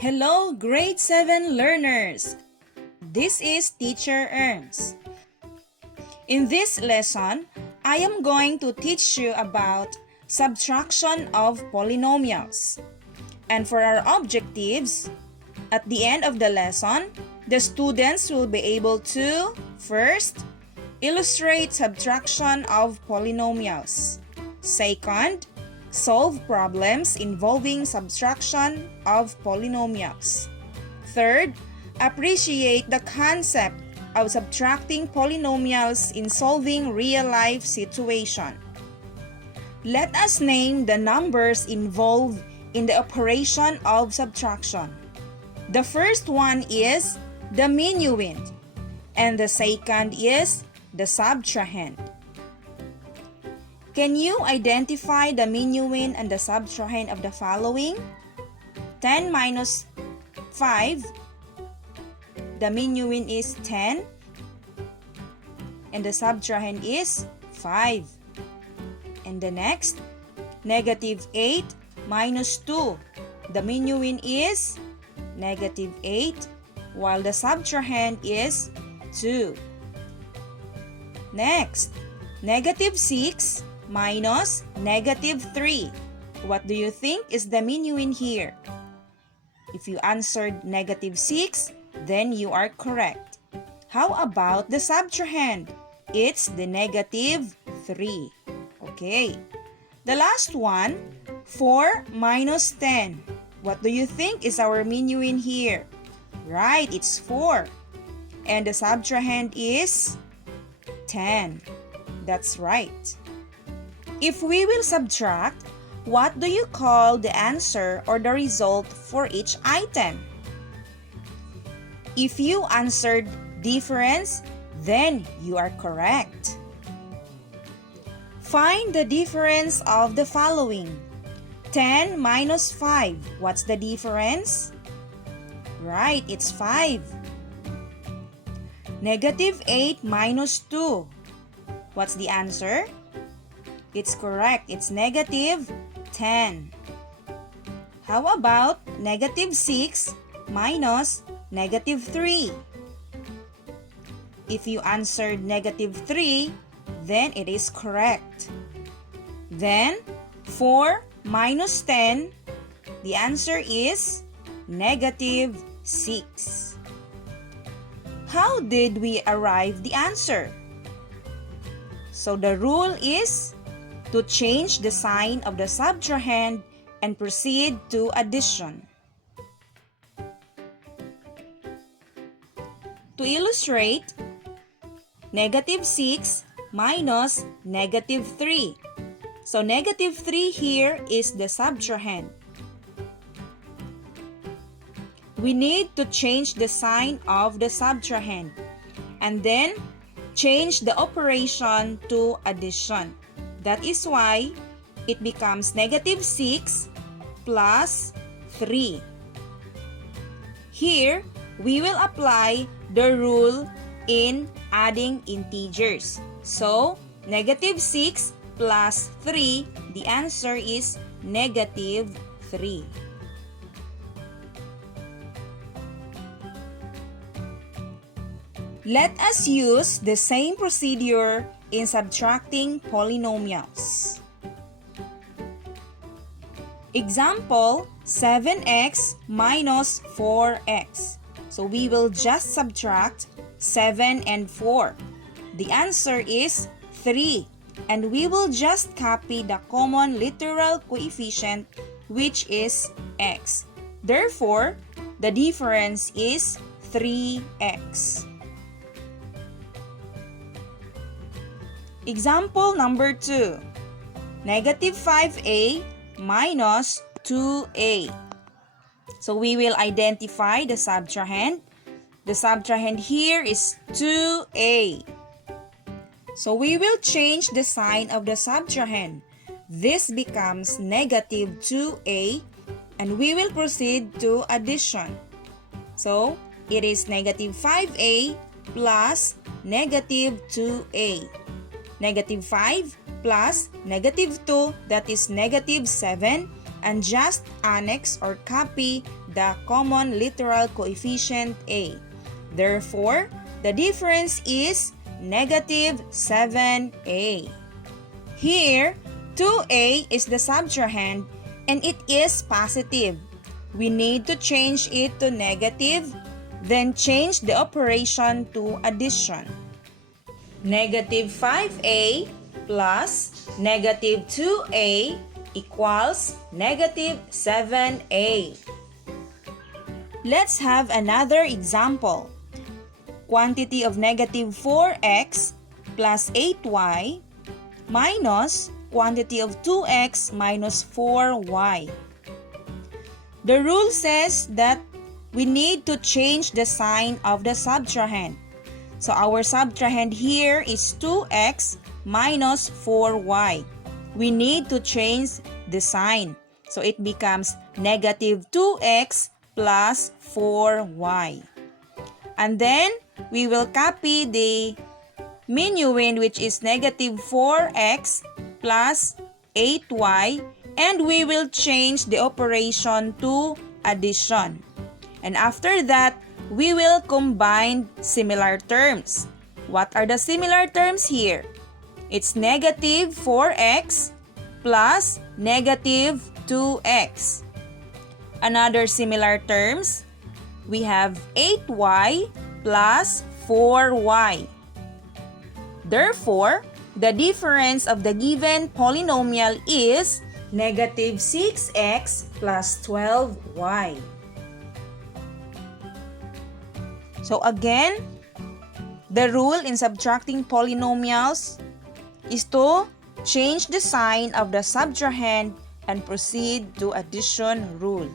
Hello, Grade 7 learners! This is Teacher Ernst. In this lesson, I am going to teach you about subtraction of polynomials. And for our objectives, at the end of the lesson, the students will be able to, first, illustrate subtraction of polynomials. Second, solve problems involving subtraction of polynomials. Third, appreciate the concept of subtracting polynomials in solving real-life situation. Let us name the numbers involved in the operation of subtraction. The first one is the minuend, and the second is the subtrahend. Can you identify the minuend and the subtrahend of the following? 10 minus 5, the minuend is 10, and the subtrahend is 5. And the next, negative 8 minus 2, the minuend is negative 8, while the subtrahend is 2. Next, negative 6 minus negative 3. What do you think is the minuend here? If you answered negative 6, then you are correct. How about the subtrahend? It's the negative 3. Okay. The last one, 4 minus 10. What do you think is our minuend here? Right, it's 4. And the subtrahend is 10. That's right. If we will subtract, what do you call the answer or the result for each item? If you answered difference, then you are correct. Find the difference of the following. 10 minus 5. What's the difference? Right, it's 5. Negative 8 minus 2. What's the answer? It's correct. It's negative 10. How about negative 6 minus negative 3? If you answered negative 3, then it is correct. Then, 4 minus 10, the answer is negative 6. How did we arrive the answer? So the rule is to change the sign of the subtrahend and proceed to addition. To illustrate, negative 6 minus negative 3. So negative 3 here is the subtrahend. We need to change the sign of the subtrahend and then change the operation to addition. That is why it becomes negative 6 plus 3. Here, we will apply the rule in adding integers. So, negative 6 plus 3, the answer is negative 3. Let us use the same procedure in subtracting polynomials. Example, 7x minus 4x. So we will just subtract 7 and 4. The answer is 3. And we will just copy the common literal coefficient, which is x. Therefore, the difference is 3x. Example number 2. Negative 5a minus 2a. So we will identify the subtrahend. The subtrahend here is 2a. So we will change the sign of the subtrahend. This becomes negative 2a and we will proceed to addition. So it is negative 5a plus negative 2a. Negative 5 plus negative 2, that is negative 7, and just annex or copy the common literal coefficient a. Therefore, the difference is negative 7a. Here, 2a is the subtrahend and it is positive. We need to change it to negative, then change the operation to addition. Negative 5a plus negative 2a equals negative 7a. Let's have another example. Quantity of negative 4x plus 8y minus quantity of 2x minus 4y. The rule says that we need to change the sign of the subtrahend. So our subtrahend here is 2x minus 4y. We need to change the sign. So it becomes negative 2x plus 4y. And then we will copy the minuend, which is negative 4x plus 8y, and we will change the operation to addition. And after that, we will combine similar terms. What are the similar terms here? It's negative 4x plus negative 2x. Another similar terms, we have 8y plus 4y. Therefore, the difference of the given polynomial is negative 6x plus 12y. So again, the rule in subtracting polynomials is to change the sign of the subtrahend and proceed to addition rule.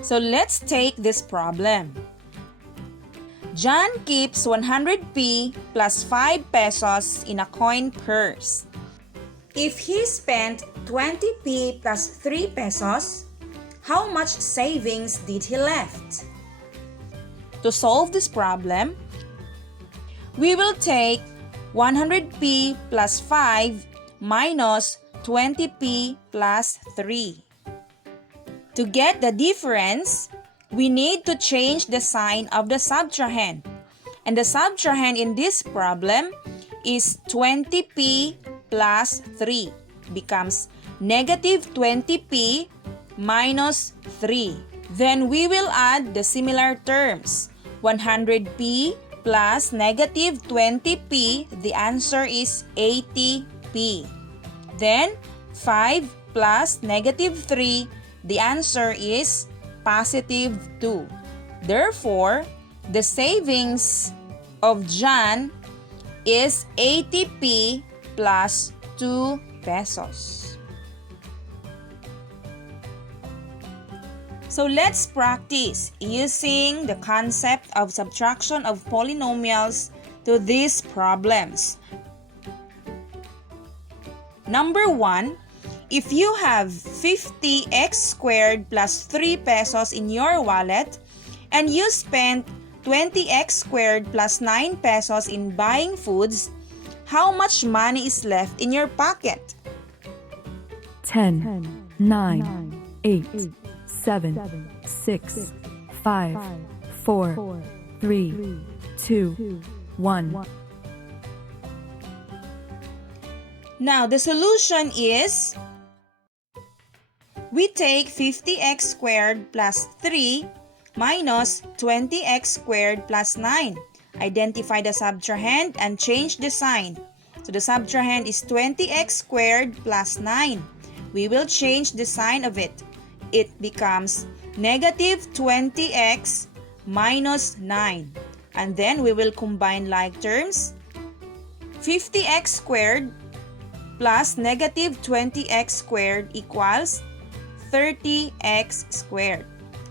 So let's take this problem. John keeps 100p plus 5 pesos in a coin purse. If he spent 20p plus 3 pesos, how much savings did he left? To solve this problem, we will take 100p plus 5 minus 20p plus 3. To get the difference, we need to change the sign of the subtrahend. And the subtrahend in this problem is 20p plus 3. Becomes negative 20p minus 3. Then we will add the similar terms. 100p plus negative 20p, the answer is 80p. Then 5 plus negative 3, the answer is positive 2. Therefore, the savings of John is 80p plus 2 pesos. So let's practice using the concept of subtraction of polynomials to these problems. Number 1, if you have 50x squared plus 3 pesos in your wallet and you spent 20x squared plus 9 pesos in buying foods, how much money is left in your pocket? 10, 9, 8, 7, 6, 5, 4, 3, 2, 1. Now the solution is, we take 50x squared plus 3 minus 20x squared plus 9. Identify the subtrahend and change the sign. So the subtrahend is 20x squared plus 9. We will change the sign of it. It becomes negative 20x minus 9. And then we will combine like terms. 50x squared plus negative 20x squared equals 30x squared.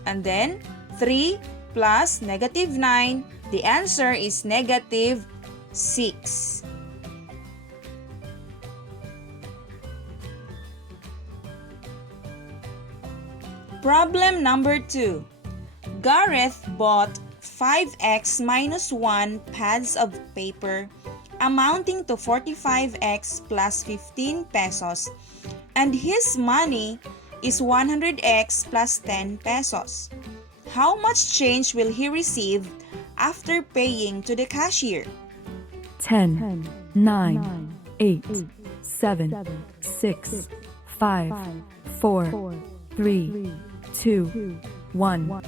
And then 3 plus negative 9, the answer is negative 6. Problem number 2. Gareth bought 5x minus 1 pads of paper amounting to 45x plus 15 pesos, and his money is 100x plus 10 pesos. How much change will he receive after paying to the cashier? 10, 9, 8, 7, 6, 5, 4, 3, 2, 1.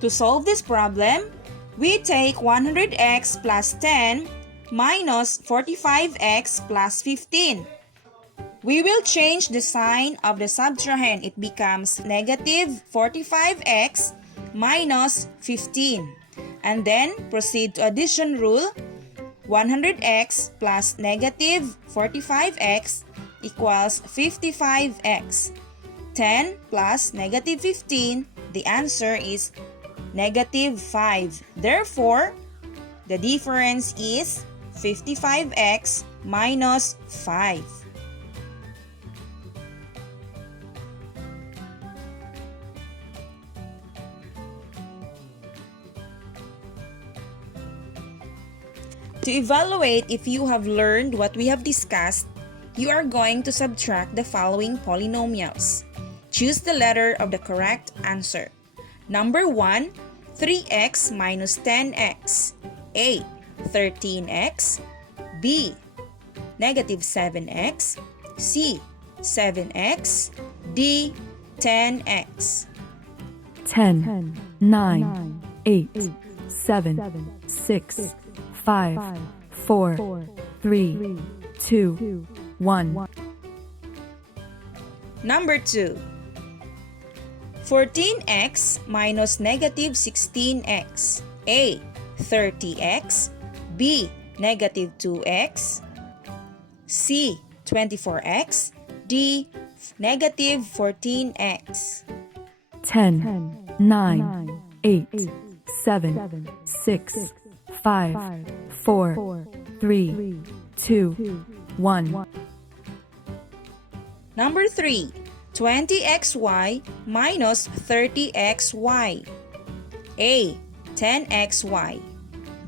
To solve this problem, we take 100x plus 10 minus 45x plus 15. We will change the sign of the subtrahend. It becomes negative 45x minus 15. And then proceed to addition rule. 100x plus negative 45x equals 55x. 10 plus negative 15, the answer is negative 5. Therefore, the difference is 55x minus 5. To evaluate if you have learned what we have discussed, you are going to subtract the following polynomials. Choose the letter of the correct answer. Number 1, 3x minus 10x. A, 13x. B, negative 7x. C, 7x. D, 10x. 10, 9, 8, 7, 6, 5, 4, 3, 2, 1. Number 2, 14x minus negative 16x. A, 30x. B, negative 2x. C, 24x. D, negative 14x. 10, 9, 8, 7, 6, 5, 4, 3, 2, 1. Number 3, 20xy minus 30xy. A, 10xy.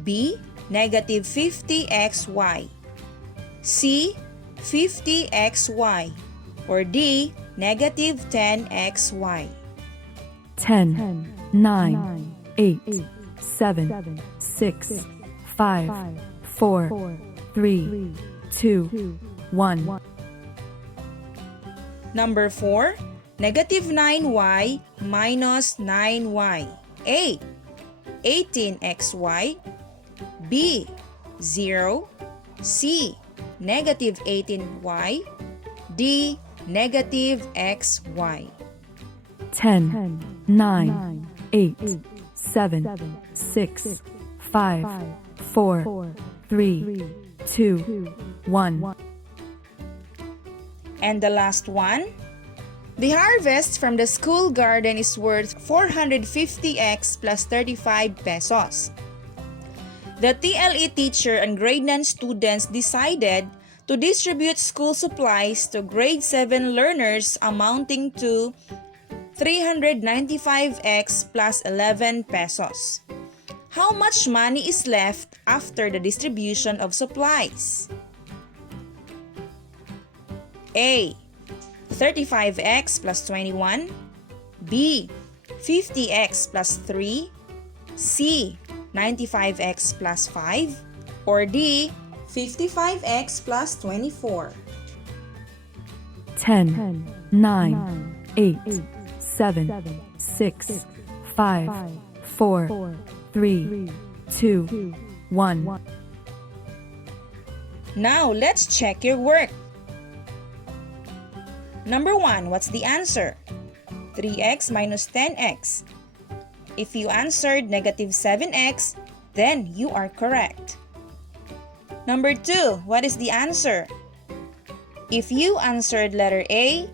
B, negative 50xy. C, 50xy. Or D, negative 10xy. 10, 9, 8, 7, 6, 5, 4, 3, 2, 1. Number 4, negative 9y minus 9y. A, 18xy. B, 0. C, negative 18y. D, negative xy. 10, 9, 8, 7, 6, 5, 4, 3, 2, 1. And the last one, the harvest from the school garden is worth 450x plus 35 pesos. The TLE teacher and grade 9 students decided to distribute school supplies to grade 7 learners amounting to 395x plus 11 pesos. How much money is left after the distribution of supplies? A, 35x plus 21. B, 50x plus 3. C, 95x plus 5. Or D, 55x plus 24. 10, 9, 8, 7, 6, 5, 4, 3, 2, 1. Now, let's check your work. Number 1, what's the answer? 3x minus 10x. If you answered negative 7x, then you are correct. Number 2, what is the answer? If you answered letter A,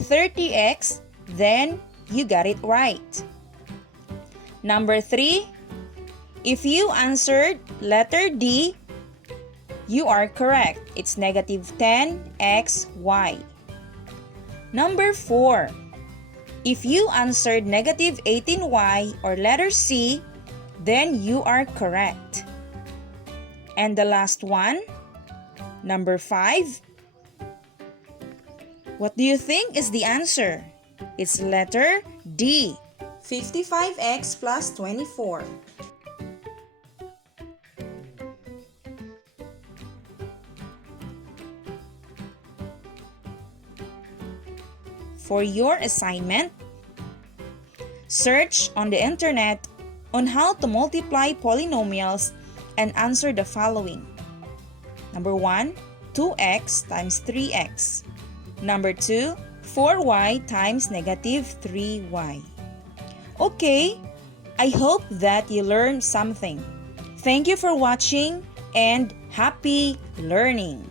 30x, then you got it right. Number 3, if you answered letter D, you are correct. It's negative 10xy. Number 4, if you answered negative 18y or letter C, then you are correct. And the last one, number 5, What do you think is the answer? It's letter D, 55x plus 24. For your assignment, search on the internet on how to multiply polynomials and answer the following. Number 1, 2x times 3x. Number 2, 4y times negative 3y. Okay, I hope that you learned something. Thank you for watching and happy learning!